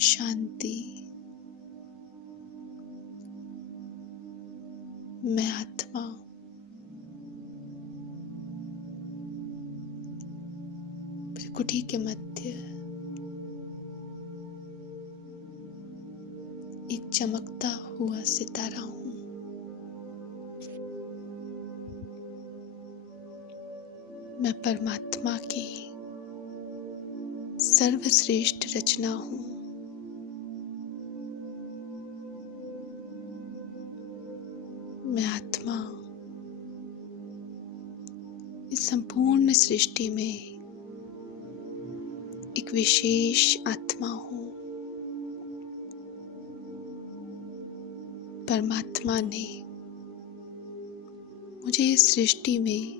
शांति। मैं आत्मा भृकुटी के मध्य एक चमकता हुआ सितारा हूँ। मैं परमात्मा की सर्वश्रेष्ठ रचना हूँ। मैं आत्मा इस संपूर्ण सृष्टि में एक विशेष आत्मा हूँ। परमात्मा ने मुझे इस सृष्टि में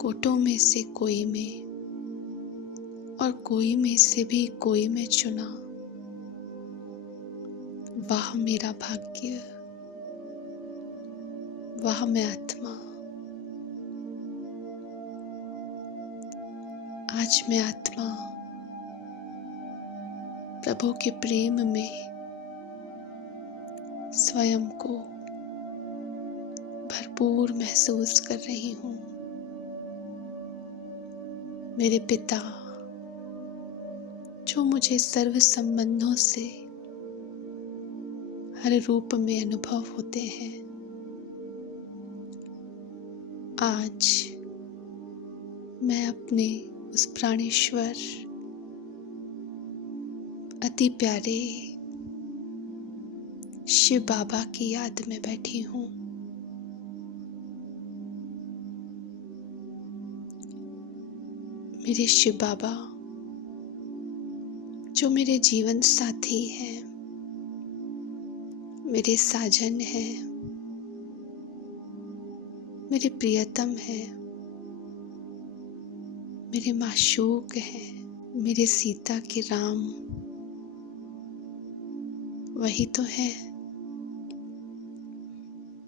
कोटों में से कोई में और कोई में से भी कोई में चुना। वाह मेरा भाग्य, वाह मैं आत्मा। आज मैं आत्मा प्रभु के प्रेम में स्वयं को भरपूर महसूस कर रही हूँ। मेरे पिता जो मुझे सर्व संबंधों से हर रूप में अनुभव होते हैं, आज मैं अपने उस प्राणेश्वर अति प्यारे शिव बाबा की याद में बैठी हूँ। मेरे शिव बाबा जो मेरे जीवन साथी हैं, मेरे साजन हैं, मेरे प्रियतम हैं, मेरे माशूक हैं, मेरे सीता के राम वही तो हैं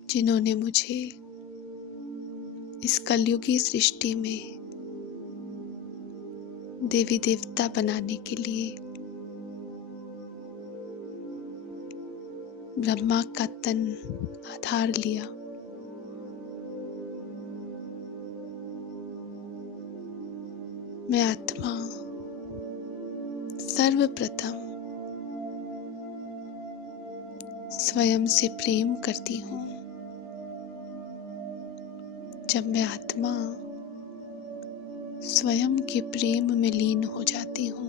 जिन्होंने मुझे इस कलयुगी सृष्टि में देवी देवता बनाने के लिए ब्रह्मा का तन आधार लिया। मैं आत्मा सर्वप्रथम स्वयं से प्रेम करती हूँ। जब मैं आत्मा स्वयं के प्रेम में लीन हो जाती हूँ,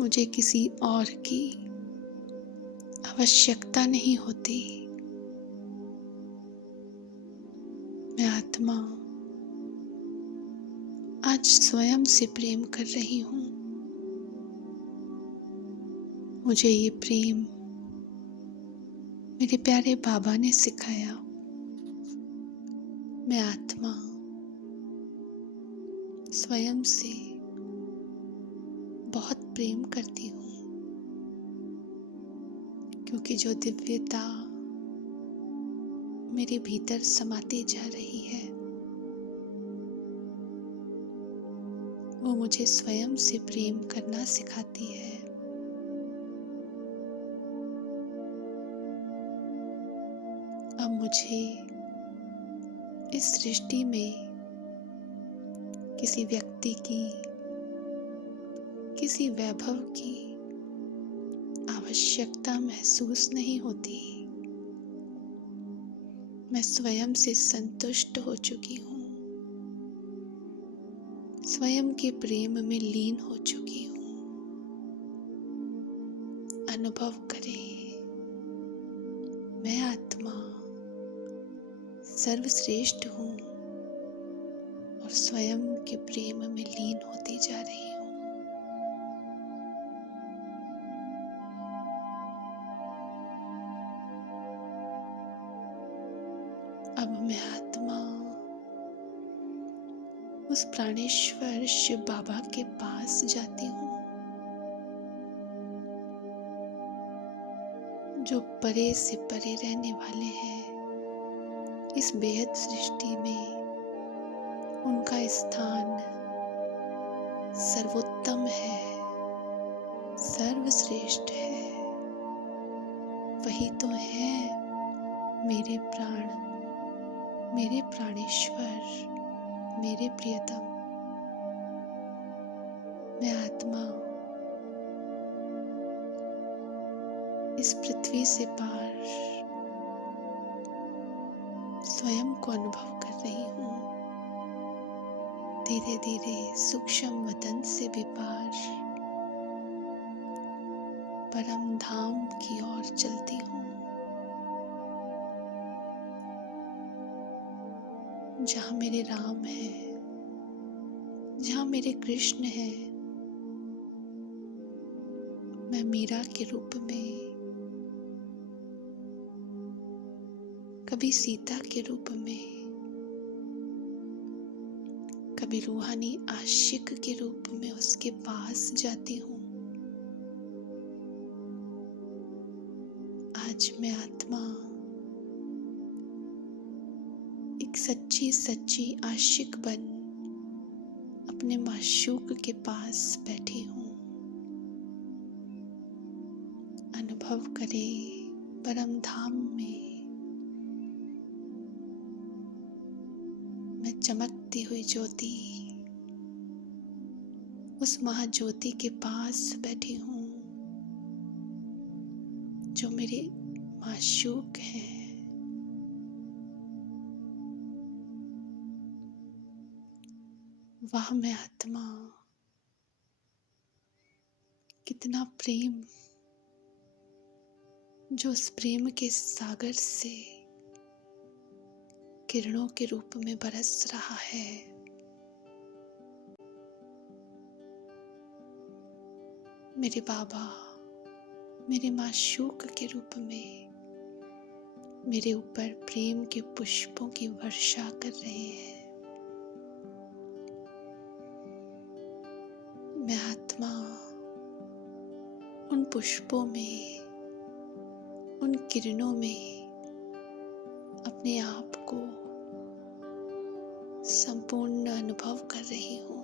मुझे किसी और की आवश्यकता नहीं होती। मैं आत्मा आज स्वयं से प्रेम कर रही हूँ। मुझे ये प्रेम मेरे प्यारे बाबा ने सिखाया। मैं आत्मा स्वयं से बहुत प्रेम करती हूँ, क्योंकि जो दिव्यता मेरे भीतर समाती जा रही है वो मुझे स्वयं से प्रेम करना सिखाती है। अब मुझे इस सृष्टि में किसी व्यक्ति की, किसी वैभव की आवश्यकता महसूस नहीं होती। मैं स्वयं से संतुष्ट हो चुकी हूँ, स्वयं के प्रेम में लीन हो चुकी हूँ। अनुभव करें, मैं आत्मा सर्वश्रेष्ठ हूँ और स्वयं के प्रेम में लीन होती जा रही हूँ। अब मैं आत्मा उस प्राणेश्वर शिव बाबा के पास जाती हूँ, जो परे से परे रहने वाले हैं। इस बेहद सृष्टि में उनका स्थान सर्वोत्तम है। सर्वश्रेष्ठ है। वही तो है मेरे प्राण, मेरे प्राणेश्वर, मेरे प्रियतम। मैं आत्मा इस पृथ्वी से पार स्वयं को अनुभव कर रही हूँ। धीरे धीरे सूक्ष्म वतन से भी पार परम धाम की ओर चलती हूँ, जहाँ मेरे राम है, जहाँ मेरे कृष्ण है। मैं मीरा के रूप में, कभी सीता के रूप में, कभी रूहानी आशिक के रूप में उसके पास जाती हूँ। आज मैं आत्मा एक सच्ची सच्ची आशिक बन अपने माशूक के पास बैठी हूँ। अनुभव करें परम धाम में मैं चमकती हुई ज्योति, उस महाज्योति के पास बैठी हूँ जो मेरे माशूक है। वाह मैं आत्मा, कितना प्रेम जो उस प्रेम के सागर से किरणों के रूप में बरस रहा है। मेरे बाबा मेरे माशूक के रूप में मेरे ऊपर प्रेम के पुष्पों की वर्षा कर रहे हैं। मैं आत्मा उन पुष्पों में, उन किरणों में अपने आप को संपूर्ण अनुभव कर रही हूँ।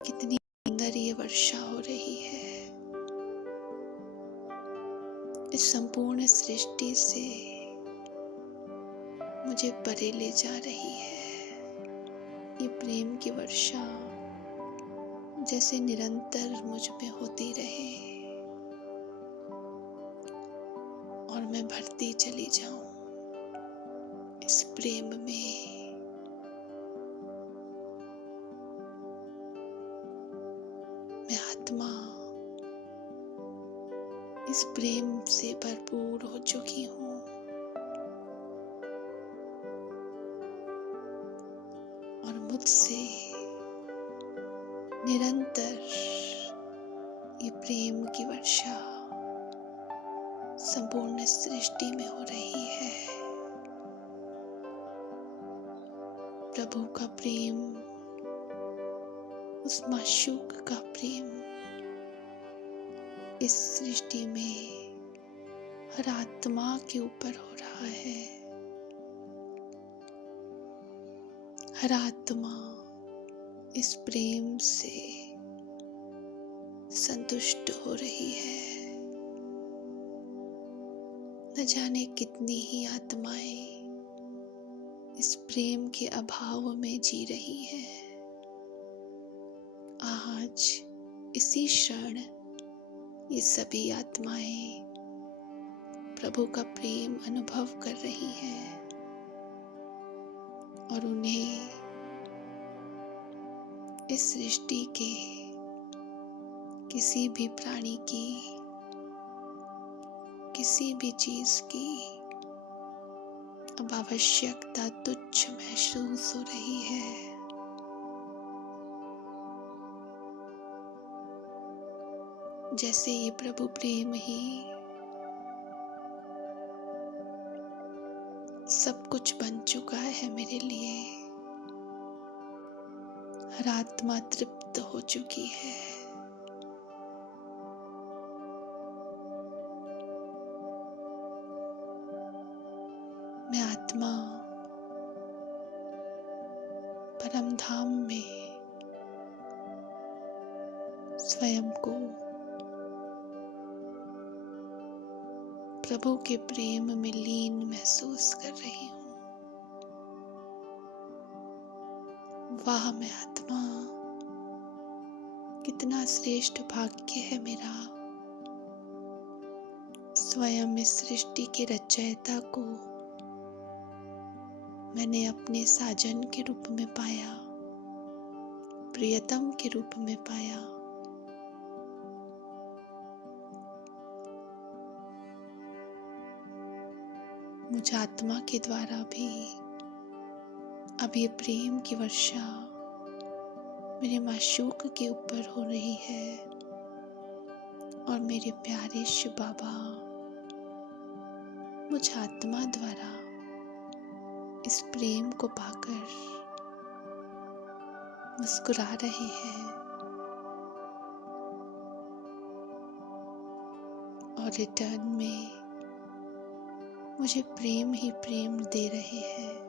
कितनी सुंदर ये वर्षा हो रही है। इस संपूर्ण सृष्टि से मुझे परे ले जा रही है। ये प्रेम की वर्षा जैसे निरंतर मुझ में होती रहे और मैं भरती चली जाऊं इस प्रेम में। मैं आत्मा इस प्रेम से भरपूर हो चुकी हूँ और मुझसे निरंतर ये प्रेम की वर्षा संपूर्ण सृष्टि में हो रही है। प्रभु का प्रेम, उस माशूक का प्रेम इस सृष्टि में हर आत्मा के ऊपर हो रहा है। हर आत्मा इस प्रेम से संतुष्ट हो रही है। न जाने कितनी ही आत्माएं इस प्रेम के अभाव में जी रही हैं। आज इसी क्षण ये सभी आत्माएं प्रभु का प्रेम अनुभव कर रही हैं और उन्हें इस सृष्टि के किसी भी प्राणी की, किसी भी चीज की अब आवश्यकता तुच्छ महसूस हो रही है। जैसे ये प्रभु प्रेम ही सब कुछ बन चुका है मेरे लिए। हर आत्मा तृप्त हो चुकी है। मैं आत्मा परम धाम में स्वयं को प्रभु के प्रेम में लीन महसूस कर रही हूँ। वाह मैं आत्मा, कितना श्रेष्ठ भाग्य है मेरा। स्वयं इस सृष्टि के रचयिता को मैंने अपने साजन के रूप में पाया, प्रियतम के रूप में पाया। मुझ आत्मा के द्वारा भी अब ये प्रेम की वर्षा मेरे माशूक के ऊपर हो रही है और मेरे प्यारे शिव बाबा मुझ आत्मा द्वारा इस प्रेम को पाकर मुस्कुरा रहे हैं और रिटर्न में मुझे प्रेम ही प्रेम दे रहे हैं।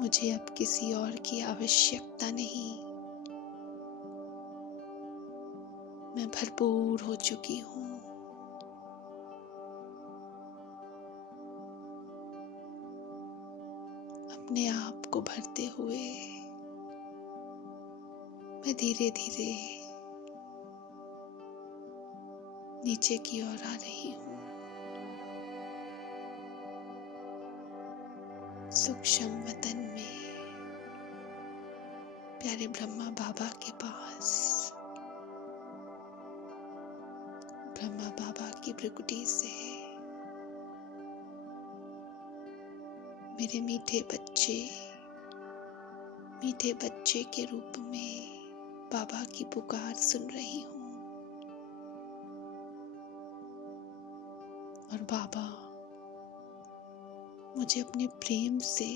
मुझे अब किसी और की आवश्यकता नहीं, मैं भरपूर हो चुकी हूँ। अपने आप को भरते हुए मैं धीरे धीरे नीचे की ओर आ रही हूँ, सूक्ष्म वतन में प्यारे ब्रह्मा बाबा के पास। ब्रह्मा बाबा की भृकुटी से मेरे मीठे बच्चे के रूप में बाबा की पुकार सुन रही हूँ। और बाबा मुझे अपने प्रेम से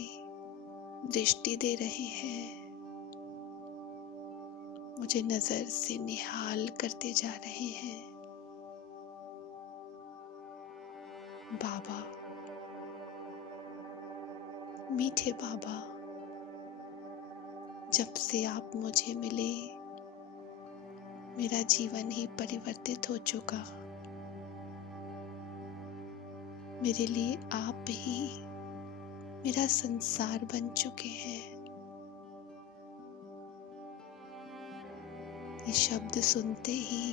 दृष्टि दे रहे हैं, मुझे नजर से निहाल करते जा रहे हैं। बाबा, मीठे बाबा, जब से आप मुझे मिले मेरा जीवन ही परिवर्तित हो चुका। मेरे लिए आप ही मेरा संसार बन चुके हैं। ये शब्द सुनते ही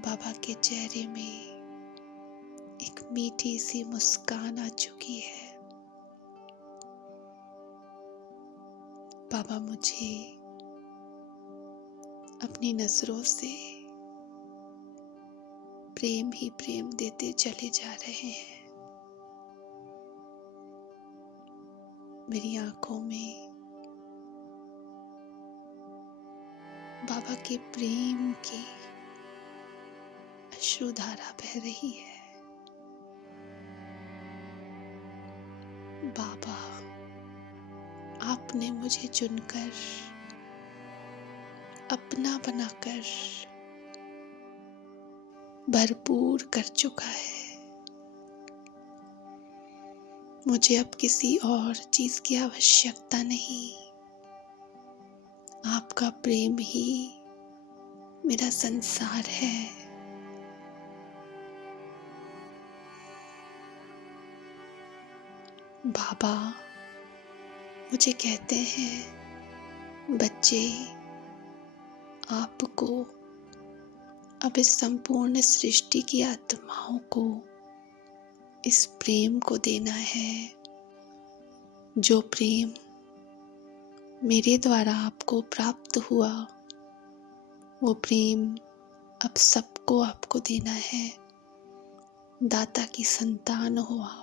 बाबा के चेहरे में एक मीठी सी मुस्कान आ चुकी है। बाबा मुझे अपनी नजरों से प्रेम ही प्रेम देते चले जा रहे हैं। मेरी आंखों में बाबा के प्रेम की अश्रुधारा बह रही है। बाबा, आपने मुझे चुनकर अपना बनाकर भरपूर कर चुका है। मुझे अब किसी और चीज की आवश्यकता नहीं, आपका प्रेम ही मेरा संसार है। बाबा मुझे कहते हैं, बच्चे, आपको अब इस संपूर्ण सृष्टि की आत्माओं को इस प्रेम को देना है, जो प्रेम मेरे द्वारा आपको प्राप्त हुआ, वो प्रेम अब सबको आपको देना है। दाता की संतान हो आप।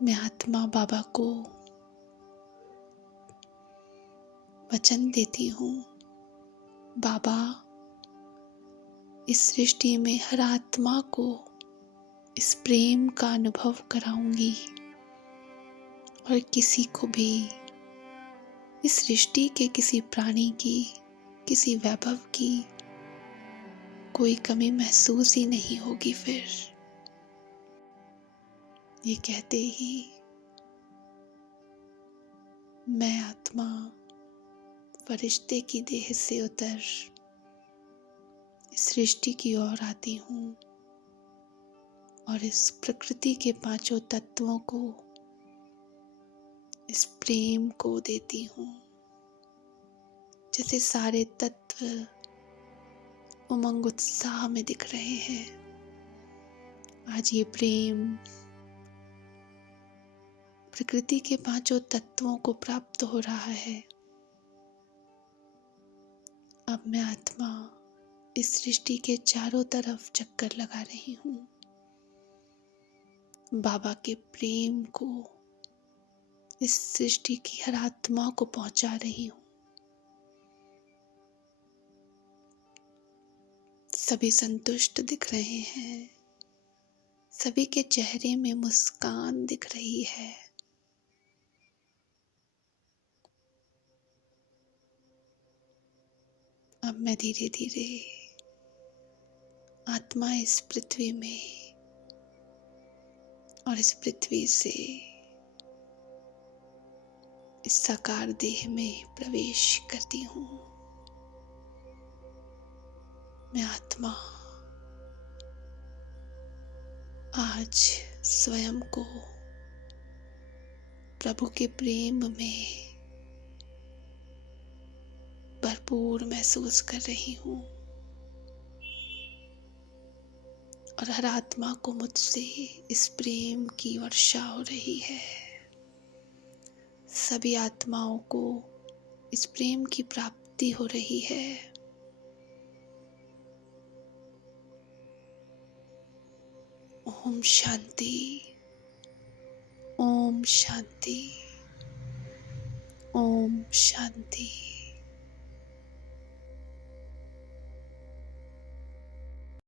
मैं आत्मा बाबा को वचन देती हूँ, बाबा इस सृष्टि में हर आत्मा को इस प्रेम का अनुभव कराऊंगी और किसी को भी इस सृष्टि के किसी प्राणी की, किसी वैभव की कोई कमी महसूस ही नहीं होगी। फिर ये कहते ही मैं आत्मा फरिश्ते की देह से उतर इस सृष्टि की ओर आती हूँ और इस प्रकृति के पांचों तत्वों को, इस प्रेम को देती हूँ। जैसे सारे तत्व उमंग उत्साह में दिख रहे हैं। आज ये प्रेम प्रकृति के पांचों तत्वों को प्राप्त हो रहा है। अब मैं आत्मा इस सृष्टि के चारों तरफ चक्कर लगा रही हूँ। बाबा के प्रेम को इस सृष्टि की हर आत्मा को पहुंचा रही हूँ। सभी संतुष्ट दिख रहे हैं। सभी के चेहरे में मुस्कान दिख रही है। अब मैं धीरे धीरे आत्मा इस पृथ्वी में और इस पृथ्वी से इस साकार देह में प्रवेश करती हूँ। मैं आत्मा आज स्वयं को प्रभु के प्रेम में भरपूर महसूस कर रही हूँ और हर आत्मा को मुझसे इस प्रेम की वर्षा हो रही है। सभी आत्माओं को इस प्रेम की प्राप्ति हो रही है। ओम शांति, ओम शांति, ओम शांति।